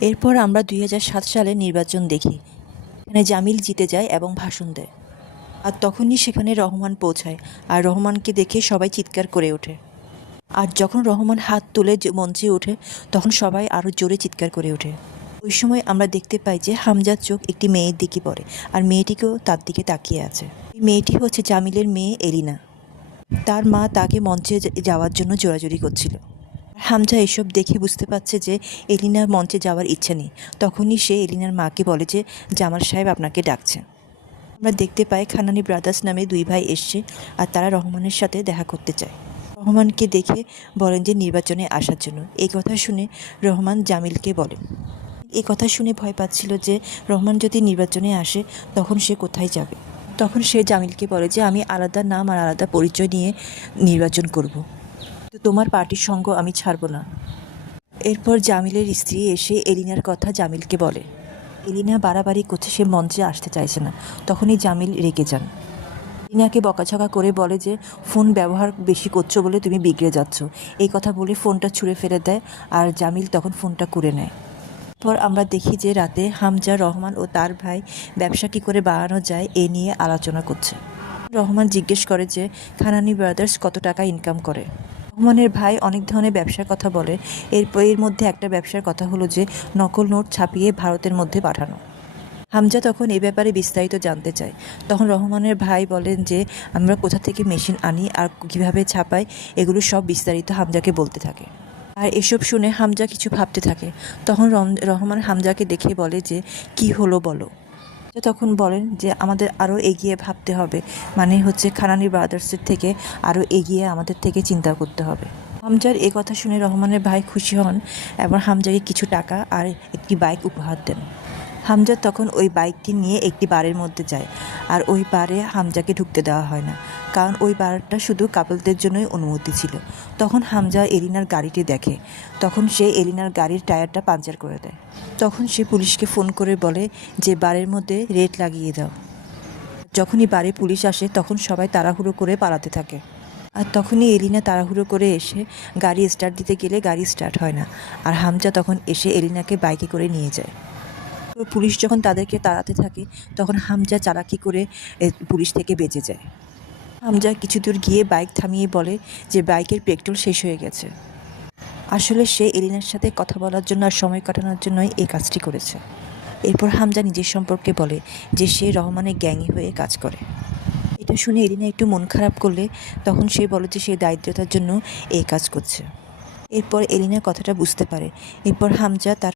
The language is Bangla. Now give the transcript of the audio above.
এরপর আমরা ২০০৭ সালে নির্বাচন দেখি। এখানে জামিল জিতে যায় এবং ভাষণ দেয়। আর তখনই সেখানে রহমান পৌঁছায়, আর রহমানকে দেখে সবাই চিৎকার করে ওঠে। আর যখন রহমান হাত তুলে মঞ্চে ওঠে, তখন সবাই আরও জোরে চিৎকার করে ওঠে। ওই সময় আমরা দেখতে পাই যে হামজার চোখ একটি মেয়ের দিকে পড়ে, আর মেয়েটিকেও তার দিকে তাকিয়ে আছে। এই মেয়েটি হচ্ছে জামিলের মেয়ে এলিনা। তার মা তাকে মঞ্চে যাওয়ার জন্য জোরাজুরি করছিল। হামজা এসব দেখে বুঝতে পারছে যে এলিনার মঞ্চে যাওয়ার ইচ্ছা নেই। তখনই সে এলিনার মাকে বলে যে জামাল সাহেব আপনাকে ডাকছে। আমরা দেখতে পাই খানানি ব্রাদার্স নামে দুই ভাই এসছে, আর তারা রহমানের সাথে দেখা করতে চায়। রহমানকে দেখে বলেন যে নির্বাচনে আসার জন্য। এই কথা শুনে রহমান জামিলকে বলেন। এই কথা শুনে ভয় পাচ্ছিল যে রহমান যদি নির্বাচনে আসে তখন সে কোথায় যাবে। তখন সে জামিলকে বলে যে আমি আলাদা নাম আর আলাদা পরিচয় নিয়ে নির্বাচন করব, তো তোমার পার্টির সঙ্গ আমি ছাড়ব না। এরপর জামিলের স্ত্রী এসে এলিনার কথা জামিলকে বলে। এলিনা বাড়াবাড়ি করছে, সে মঞ্চে আসতে চাইছে না। তখনই জামিল রেগে যান। এলিনাকে বকাঝকা করে বলে যে ফোন ব্যবহার বেশি করছো বলে তুমি বিগড়ে যাচ্ছ। এই কথা বলে ফোনটা ছুঁড়ে ফেলে দেয়, আর জামিল তখন ফোনটা কুড়ে নেয়। পর আমরা দেখি যে রাতে হামজা, রহমান ও তার ভাই ব্যবসা কী করে বাড়ানো যায় এ নিয়ে আলোচনা করছে। রহমান জিজ্ঞেস করে যে খানানি ব্রাদার্স কত টাকা ইনকাম করে। রহমানের ভাই অনেক ধরনের ব্যবসার কথা বলে। এর মধ্যে একটা ব্যবসার কথা হলো যে নকল নোট ছাপিয়ে ভারতের মধ্যে পাঠানো। হামজা তখন এ ব্যাপারে বিস্তারিত জানতে চায়। তখন রহমানের ভাই বলেন যে আমরা কোথা থেকে মেশিন আনি আর কীভাবে ছাপাই, এগুলো সব বিস্তারিত হামজাকে বলতে থাকে। আর এসব শুনে হামজা কিছু ভাবতে থাকে। তখন রহমান হামজাকে দেখে বলে যে কি হলো বলো। তখন বলেন যে আমাদের আরও এগিয়ে ভাবতে হবে, মানে হচ্ছে খানানি ব্রাদার্সের থেকে আরও এগিয়ে আমাদের থেকে চিন্তা করতে হবে। হামজার এ কথা শুনে রহমানের ভাই খুশি হন এবং হামজাকে কিছু টাকা আর একটি বাইক উপহার দেন। হামজা তখন ওই বাইকটি নিয়ে একটি বারের মধ্যে যায়, আর ওই বারে হামজাকে ঢুকতে দেওয়া হয় না, কারণ ওই বারটা শুধু কাপলদের জন্যই অনুমতি ছিল। তখন হামজা এলিনার গাড়িটি দেখে। তখন সে এলিনার গাড়ির টায়ারটা পাঞ্চার করে দেয়। তখন সে পুলিশকে ফোন করে বলে যে বারের মধ্যে রেড লাগিয়ে দাও। যখনই বারে পুলিশ আসে তখন সবাই তাড়াহুড়ো করে পালাতে থাকে। আর তখনই এলিনা তাড়াহুড়ো করে এসে গাড়ি স্টার্ট দিতে গেলে গাড়ি স্টার্ট হয় না, আর হামজা তখন এসে এলিনাকে বাইকে করে নিয়ে যায়। পুলিশ যখন তাদেরকে তাড়াতে থাকে তখন হামজা চালাকি করে পুলিশ থেকে বেঁচে যায়। হামজা কিছু দূর গিয়ে বাইক থামিয়ে বলে যে বাইকের পেট্রোল শেষ হয়ে গেছে। আসলে সে এলিনার সাথে কথা বলার জন্য আর সময় কাটানোর জন্যই এই কাজটি করেছে। এরপর হামজা নিজের সম্পর্কে বলে যে সে রহমানের গ্যাংই হয়ে কাজ করে। এটা শুনে এলিনা একটু মন খারাপ করলে তখন সে বলে যে সে দারিদ্রতার জন্য এই কাজ করছে। এরপর এলিনা কথাটা বুঝতে পারে। এরপর হামজা তার